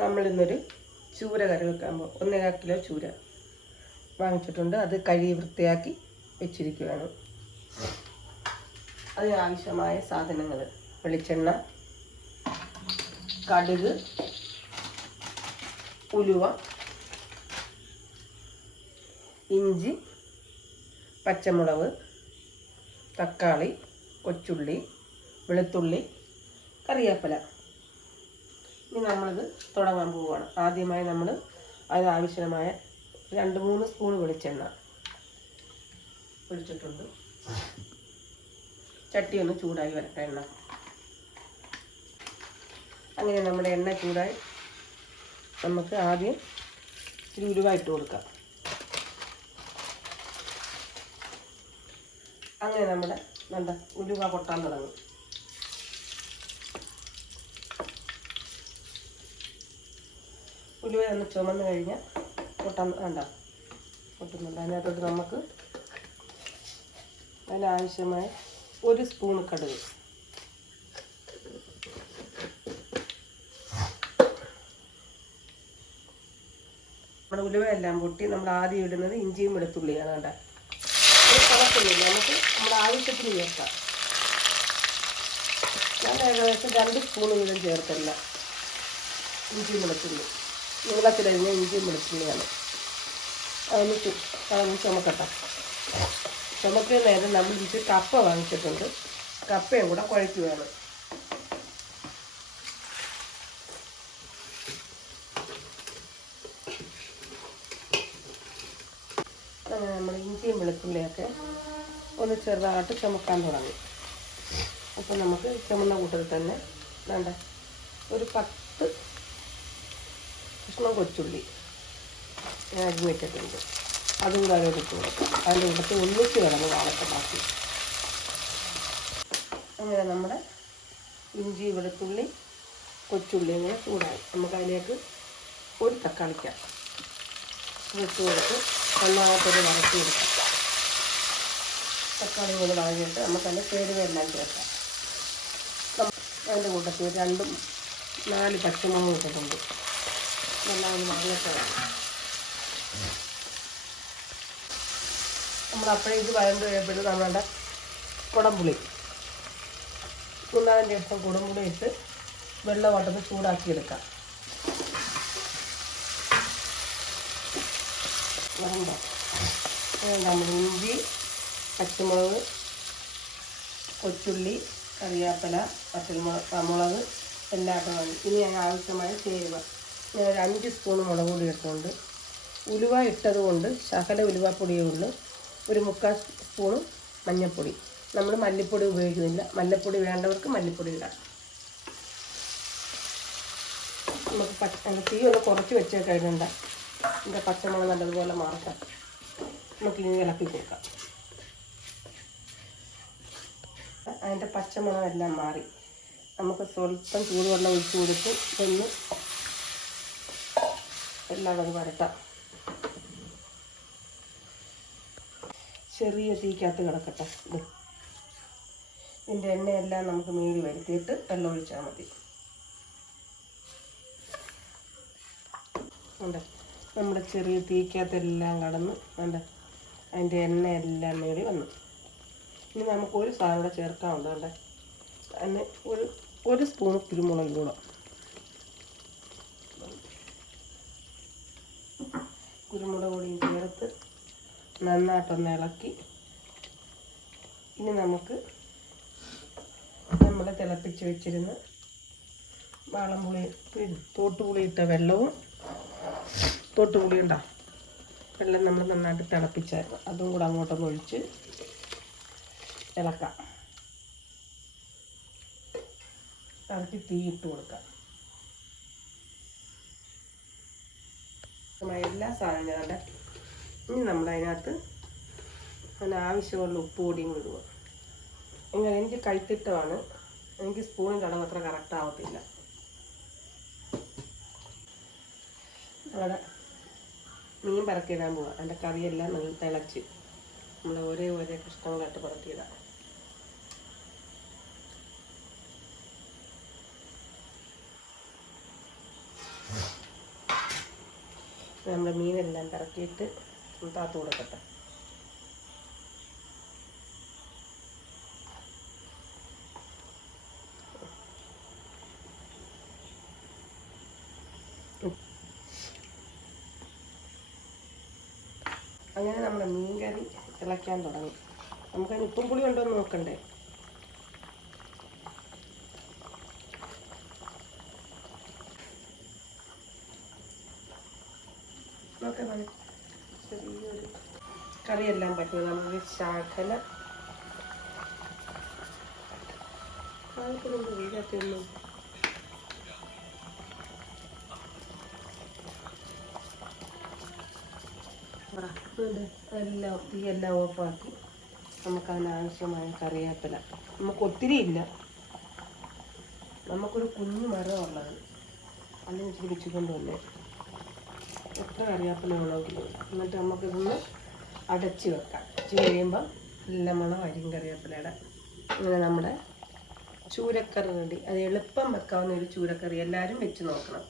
നമ്മളിന്നൊരു ചൂര കറി വെക്കാൻ പോകും. 1.5 കിലോ ചൂര വാങ്ങിച്ചിട്ടുണ്ട്. അത് കഴുകി വൃത്തിയാക്കി വെച്ചിരിക്കുകയാണ്. അതിനാവശ്യമായ സാധനങ്ങൾ: വെളിച്ചെണ്ണ, കടുക്, ഉലുവ, ഇഞ്ചി, പച്ചമുളക്, തക്കാളി, കൊച്ചുള്ളി, വെളുത്തുള്ളി, കറിവേപ്പില. ഇനി നമ്മളിത് തുടങ്ങാൻ പോവുകയാണ്. ആദ്യമായി നമ്മൾ അതിനാവശ്യമായ 2-3 സ്പൂൺ വെളിച്ചെണ്ണ ഒഴിച്ചിട്ടുണ്ട്. ചട്ടി ഒന്ന് ചൂടായി വരട്ടെ എണ്ണ. അങ്ങനെ നമ്മുടെ എണ്ണ ചൂടായി. നമുക്ക് ആദ്യം ഇച്ചിരി ഉലുവ ഇട്ട് കൊടുക്കാം. അങ്ങനെ നമ്മുടെ നല്ല ഉലുവ പൊട്ടാൻ തുടങ്ങും. ഉലുവ ഒന്ന് ചുമന്ന് കഴിഞ്ഞാൽ പൊട്ടുന്നുണ്ട്. അതിനകത്തോട്ട് നമുക്ക് അതിനാവശ്യമായ 1 സ്പൂൺ കടുക്, നമ്മുടെ ഉലുവ എല്ലാം പൊട്ടി നമ്മൾ ആദ്യം ഇടുന്നത് ഇഞ്ചിയും വെളുത്തുള്ളിയാണ്. വേണ്ട കുഴപ്പമില്ല, നമുക്ക് നമ്മുടെ ആവശ്യത്തിന് ചേർക്കാം. ഞാൻ ഏകദേശം 2 സ്പൂൺ വീതം ചേർത്തില്ല. ഇഞ്ചിയും വെളുത്തുള്ളി നീളത്തിലരിഞ്ഞ ഇഞ്ചിയും വെളുത്തുള്ളിയാണ്. അതൊന്ന് ചുമക്കട്ടെ. ചുമക്കുന്ന നേരം നമ്മൾ ഇച്ചിരി കപ്പ വാങ്ങിച്ചിട്ടുണ്ട്. കപ്പയും കൂടെ കുഴയ്ക്കുകയാണ്. അങ്ങനെ നമ്മൾ ഇഞ്ചിയും വെളുത്തുള്ളിയൊക്കെ ഒന്ന് ചെറുതായിട്ട് ചുമക്കാൻ തുടങ്ങി. അപ്പം നമുക്ക് ചുമന്ന കൂട്ടത്തിൽ തന്നെ വേണ്ട ഒരു 10 കഷ്ണം കൊച്ചുള്ളി അരിഞ്ഞ് വെച്ചിട്ടുണ്ട്. അതും കൂടെ അതിൽ ഇട്ട് കൊടുക്കാം. അതിൻ്റെ കൂട്ടത്തിൽ ഒന്നിച്ച് കിടന്ന് വാഴത്തെ ബാക്കി. അങ്ങനെ നമ്മുടെ ഇഞ്ചി, വെളുത്തുള്ളി, കൊച്ചുള്ളി ഇങ്ങനെ ചൂടായി. നമുക്കതിലേക്ക് ഒരു തക്കാളിക്ക ഇട്ട് കൊടുത്ത് നന്നായിട്ടൊരു വരട്ടി കൊടുക്കാം. തക്കാളി ഇങ്ങനെ വഴങ്ങിയിട്ട് നമുക്കതിൻ്റെ ചേരുവയെല്ലാം ചേർക്കാം. അതിൻ്റെ കൂട്ടത്തിൽ 2-4 പച്ചമുളക് ഇട്ടിട്ടുണ്ട്. നല്ലൊരു വഴങ്ങട്ടെ. നമ്മളപ്പോഴേ ഇത് വഴണ്ട് കഴിയുമ്പോഴും നമ്മളുടെ കുടംപുളി 3-4 ദിവസം കുടംപുളി ഇട്ട് വെള്ളം കൊണ്ടൊന്ന് ചൂടാക്കിയെടുക്കാം. നമ്മൾ ഇഞ്ചി, പച്ചമുളക്, കൊച്ചുള്ളി, കറിവേപ്പില, മുളക് എല്ലാം വേണം. ഇനി ആവശ്യമായ ചേരുവ ഞാൻ ഒരു 5 സ്പൂൺ മുളക് പൊടി ഇട്ടുകൊണ്ട്, ഉലുവ ഇട്ടത് കൊണ്ട് ശകല ഉലുവപ്പൊടിയേ ഉള്ളൂ. ഒരു 3/4 സ്പൂണ് മഞ്ഞൾപ്പൊടി. നമ്മൾ മല്ലിപ്പൊടി ഉപയോഗിക്കുന്നില്ല. മല്ലിപ്പൊടി വേണ്ടവർക്ക് മല്ലിപ്പൊടി ഇടാം. നമുക്ക് തീ ഒന്ന് കുറച്ച് വെച്ചേ കഴിഞ്ഞണ്ട. ഇതിൻ്റെ പച്ചമുളക് നല്ലതുപോലെ മാറക്കാം. നമുക്കിനി ഇളക്കി കൊടുക്കാം. അതിൻ്റെ പച്ചമുളകെല്ലാം മാറി. നമുക്ക് സ്വല്പം ചൂടുവെള്ളം ഒഴിച്ച് കൊടുത്ത് ഇതൊന്ന് എല്ലാം അത് വരട്ടാം. ചെറിയ തീക്കകത്ത് കിടക്കട്ടെ. ഇതിൻ്റെ എണ്ണയെല്ലാം നമുക്ക് മേടി വരുത്തിയിട്ട് വെള്ളം ഒഴിച്ചാൽ മതി. ഉണ്ട് നമ്മുടെ ചെറിയ തീക്കകത്തെല്ലാം കടന്ന് ഉണ്ട്. അതിൻ്റെ എണ്ണയെല്ലാം മേടി വന്നു. ഇനി നമുക്ക് ഒരു സാധനം കൂടെ ചേർക്കാനുണ്ട്. കണ്ടേ അതിന് ഒരു സ്പൂൺ കുരുമുളക് കൂടെ. കുരുമുളക് പൊടിയും ചേർത്ത് നന്നായിട്ടൊന്ന് ഇളക്കി. ഇനി നമുക്ക് നമ്മൾ തിളപ്പിച്ച് വെച്ചിരുന്ന വാളംപുളി, തോട്ടുപുളി ഇട്ട വെള്ളവും, തോട്ടുപുളി ഉണ്ടാകും വെള്ളം നമ്മൾ നന്നായിട്ട് തിളപ്പിച്ചായിരുന്നു. അതും കൂടെ അങ്ങോട്ടൊന്ന് ഒഴിച്ച് ഇളക്കാം. ഇളക്കി തീ ഇട്ട് കൊടുക്കാം. എല്ലാ സാധനങ്ങളും ഇനി നമ്മളതിനകത്ത് അതിനാവശ്യമുള്ള ഉപ്പ് പൊടിയും ഇടുക. ഇങ്ങനെ എനിക്ക് കൈത്തിട്ടമാണ്. എനിക്ക് സ്പൂണിൻ്റെ അളവ് അത്ര കറക്റ്റ് ആവത്തില്ല. അവിടെ മീൻ പറക്കിയിടാൻ പോവാം. അതിൻ്റെ കറിയെല്ലാം നല്ല തിളച്ച് നമ്മൾ ഒരേ കഷ്ണങ്ങളായിട്ട് പറക്കിയിടാം. നമ്മുടെ മീനെല്ലാം കറക്കിയിട്ട് താത്തു കൊടുക്കട്ടെ. അങ്ങനെ നമ്മുടെ മീൻ കറി തിളയ്ക്കാൻ തുടങ്ങി. നമുക്കതിന് ഉപ്പും പുളി ഉണ്ടോ എന്ന് നോക്കണ്ടേ. നോക്കാം, ചെറിയൊരു കറിയെല്ലാം പറ്റും. നമ്മളൊരു ശകല വീഴത്തൊന്നും എല്ലാം തീയെല്ലാം ഓഫാക്കി നമുക്കതിനാവശ്യമായ കറിവേപ്പില. നമുക്ക് ഒത്തിരി ഇല്ല, നമുക്കൊരു കുഞ്ഞു മരമുള്ളത് അല്ലെങ്കിൽ ഇച്ചിരി വെച്ചുകൊണ്ട് വന്നേ എത്ര കറിവേപ്പില വേണമെങ്കിലും. എന്നിട്ട് നമുക്കിതൊന്ന് അടച്ച് വെക്കാം. ഇച്ചിരി കഴിയുമ്പോൾ നല്ല മണം അരിയും കറിവേപ്പിലയുടെ. ഇങ്ങനെ നമ്മുടെ ചൂരക്കറി റെഡി. അത് എളുപ്പം വെക്കാവുന്ന ഒരു ചൂരക്കറി. എല്ലാവരും വെച്ച് നോക്കണം.